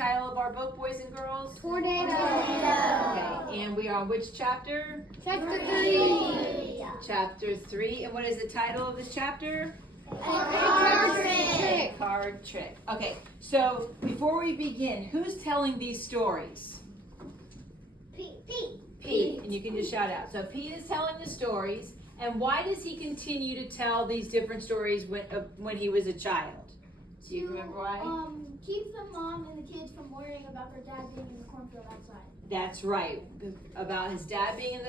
title of our book, boys and girls? Tornado. Okay, and we are on which chapter? Chapter 3. Chapter 3. And what is the title of this chapter? A card trick. Card trick. Okay, so before we begin, who's telling these stories? Pete. And you can just shout out. So Pete is telling the stories. And why does he continue to tell these different stories when he was a child? Do you remember why? Keep the mom and the kids from worrying about their dad being in the cornfield outside. That's right. About his dad being in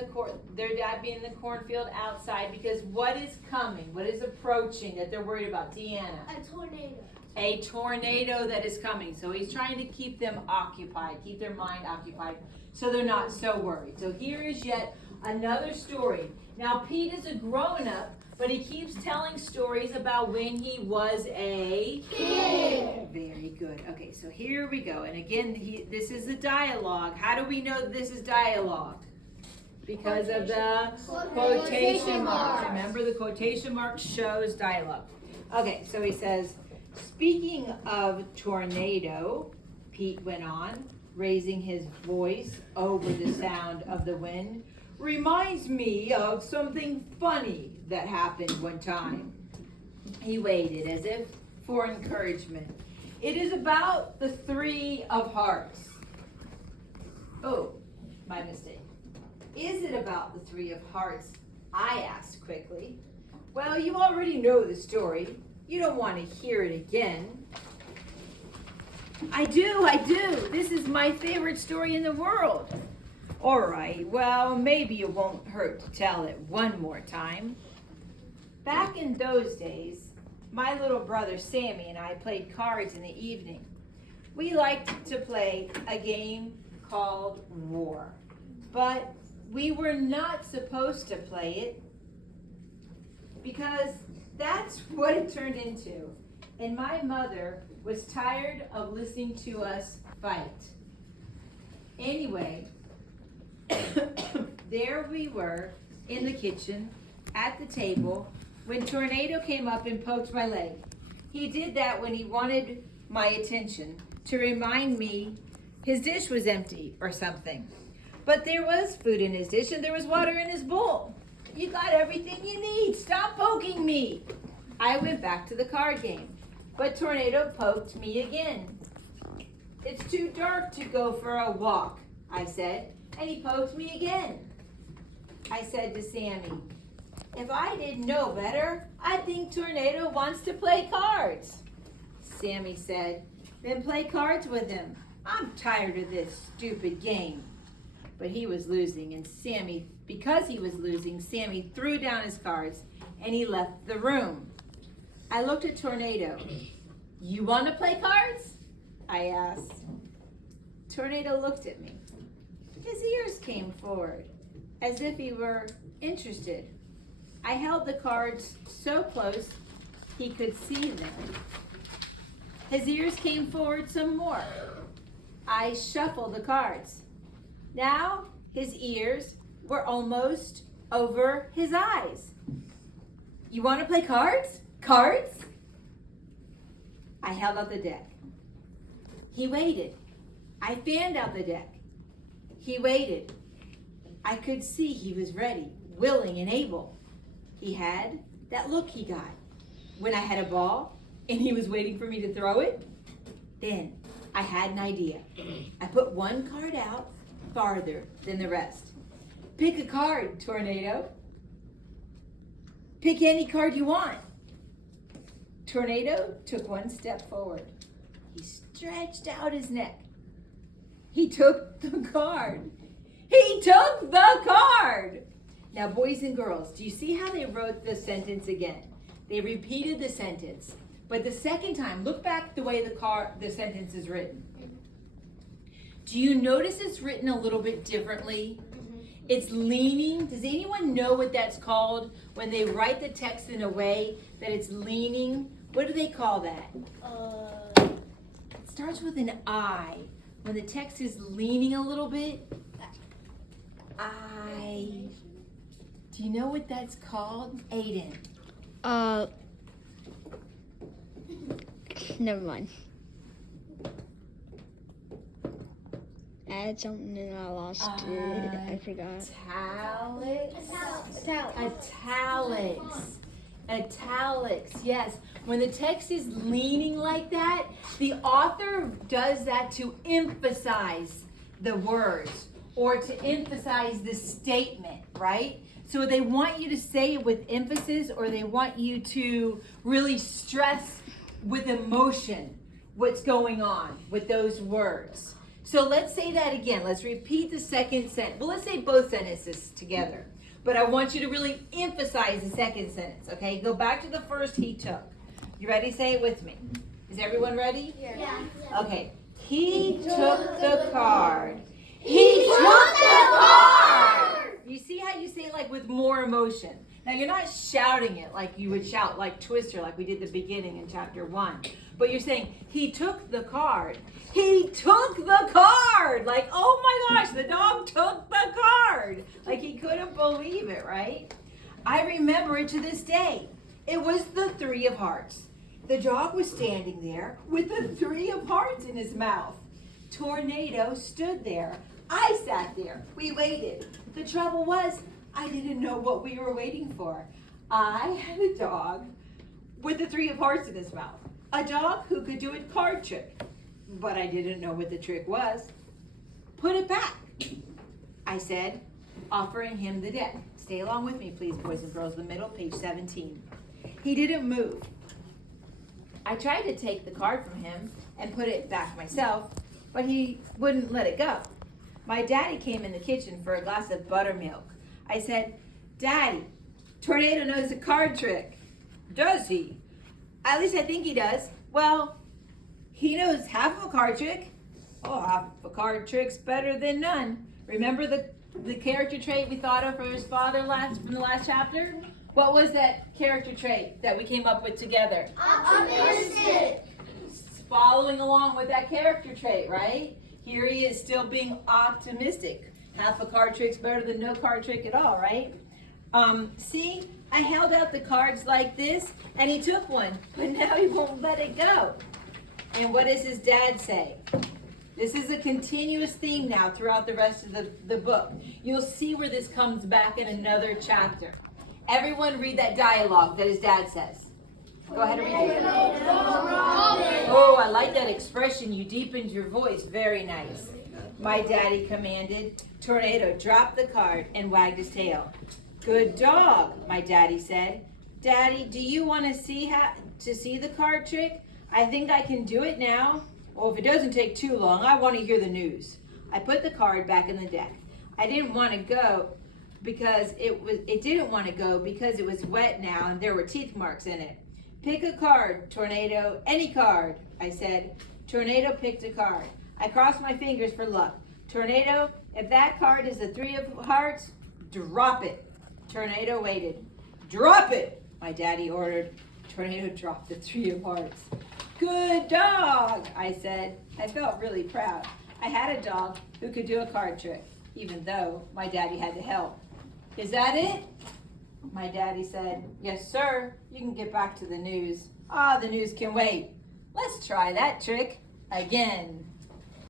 their dad being in the cornfield outside, because what is coming? What is approaching that they're worried about? Deanna. A tornado. A tornado that is coming. So he's trying to keep them occupied, keep their mind occupied, so they're not so worried. So here is yet another story. Now Pete is a grown-up, but he keeps telling stories about when he was a kid. Very good. Okay, so here we go. And again, this is the dialogue. How do we know this is dialogue? Because of the quotation marks. Remember, the quotation mark shows dialogue. Okay, so he says, speaking of tornado, Pete went on, raising his voice over the sound of the wind, reminds me of something funny that happened one time. He waited as if for encouragement. It is about the 3 of hearts. Oh, my mistake. Is it about the 3 of hearts? I asked quickly. Well, you already know the story. You don't want to hear it again. I do. This is my favorite story in the world. All right, well, maybe it won't hurt to tell it one more time. Back in those days, my little brother Sammy and I played cards in the evening. We liked to play a game called War, but we were not supposed to play it because that's what it turned into. And my mother was tired of listening to us fight. Anyway, there we were in the kitchen at the table when Tornado came up and poked my leg. He did that when he wanted my attention, to remind me his dish was empty or something. But there was food in his dish and there was water in his bowl. You got everything you need. Stop poking me. I went back to the card game, but Tornado poked me again. It's too dark to go for a walk, I said. And he poked me again. I said to Sammy, if I didn't know better, I think Tornado wants to play cards. Sammy said, then play cards with him. I'm tired of this stupid game. But he was losing, and because he was losing, Sammy threw down his cards and he left the room. I looked at Tornado. You want to play cards? I asked. Tornado looked at me. His ears came forward, as if he were interested. I held the cards so close he could see them. His ears came forward some more. I shuffled the cards. Now his ears were almost over his eyes. You want to play cards? Cards? I held out the deck. He waited. I fanned out the deck. He waited. I could see he was ready, willing, and able. He had that look he got when I had a ball and he was waiting for me to throw it. Then I had an idea. I put one card out farther than the rest. Pick a card, Tornado. Pick any card you want. Tornado took one step forward. He stretched out his neck. He took the card. He took the card. Now, boys and girls, do you see how they wrote the sentence again? They repeated the sentence. But the second time, look back the way the sentence is written. Do you notice it's written a little bit differently? It's leaning. Does anyone know what that's called when they write the text in a way that it's leaning? What do they call that? It starts with an I. When the text is leaning a little bit, do you know what that's called? Aiden. Never mind. had something and I lost it. I forgot. Italics, yes. When the text is leaning like that, the author does that to emphasize the words or to emphasize the statement, right? So they want you to say it with emphasis, or they want you to really stress with emotion what's going on with those words. So let's say that again. Let's repeat the second sentence. Well, let's say both sentences together. But I want you to really emphasize the second sentence, okay? Go back to the first, he took. You ready? Say it with me. Is everyone ready? Yeah. Okay. He took the card. He took the card! You see how you say it like with more emotion. Now you're not shouting it like you would shout like Twister, like we did at the beginning in chapter 1. But you're saying, he took the card. He took the card! Like, oh my gosh, the dog took the card! Like he couldn't believe it, right? I remember it to this day. It was the 3 of hearts. The dog was standing there with the 3 of hearts in his mouth. Tornado stood there. I sat there. We waited. The trouble was, I didn't know what we were waiting for. I had a dog with the 3 of hearts in his mouth. A dog who could do a card trick. But I didn't know what the trick was. Put it back, I said, offering him the deck. Stay along with me, please, boys and girls. The middle, page 17. He didn't move. I tried to take the card from him and put it back myself, but he wouldn't let it go. My daddy came in the kitchen for a glass of buttermilk. I said, Daddy, Tornado knows a card trick. Does he? At least I think he does. Well, he knows half of a card trick. Oh, half of a card trick's better than none. Remember the character trait we thought of for his father from the last chapter? What was that character trait that we came up with together? Optimistic. Following along with that character trait, right? Here he is still being optimistic. Half a card trick's better than no card trick at all, right? See, I held out the cards like this, and he took one, but now he won't let it go. And what does his dad say? This is a continuous theme now throughout the rest of the book. You'll see where this comes back in another chapter. Everyone read that dialogue that his dad says. Go ahead and read it. Oh, I like that expression. You deepened your voice. Very nice. My daddy commanded. Tornado dropped the card and wagged his tail. Good dog, my daddy said. Daddy, do you want to see the card trick? I think I can do it now. Well, if it doesn't take too long, I want to hear the news. I put the card back in the deck. I didn't want to go because it didn't want to go because it was wet now and there were teeth marks in it. Pick a card, Tornado, any card, I said. Tornado picked a card. I crossed my fingers for luck. Tornado, if that card is a 3 of hearts, drop it. Tornado waited. Drop it, my daddy ordered. Tornado dropped the 3 of hearts. Good dog, I said. I felt really proud. I had a dog who could do a card trick, even though my daddy had to help. Is that it? My daddy said, yes, sir. You can get back to the news. The news can wait. Let's try that trick again.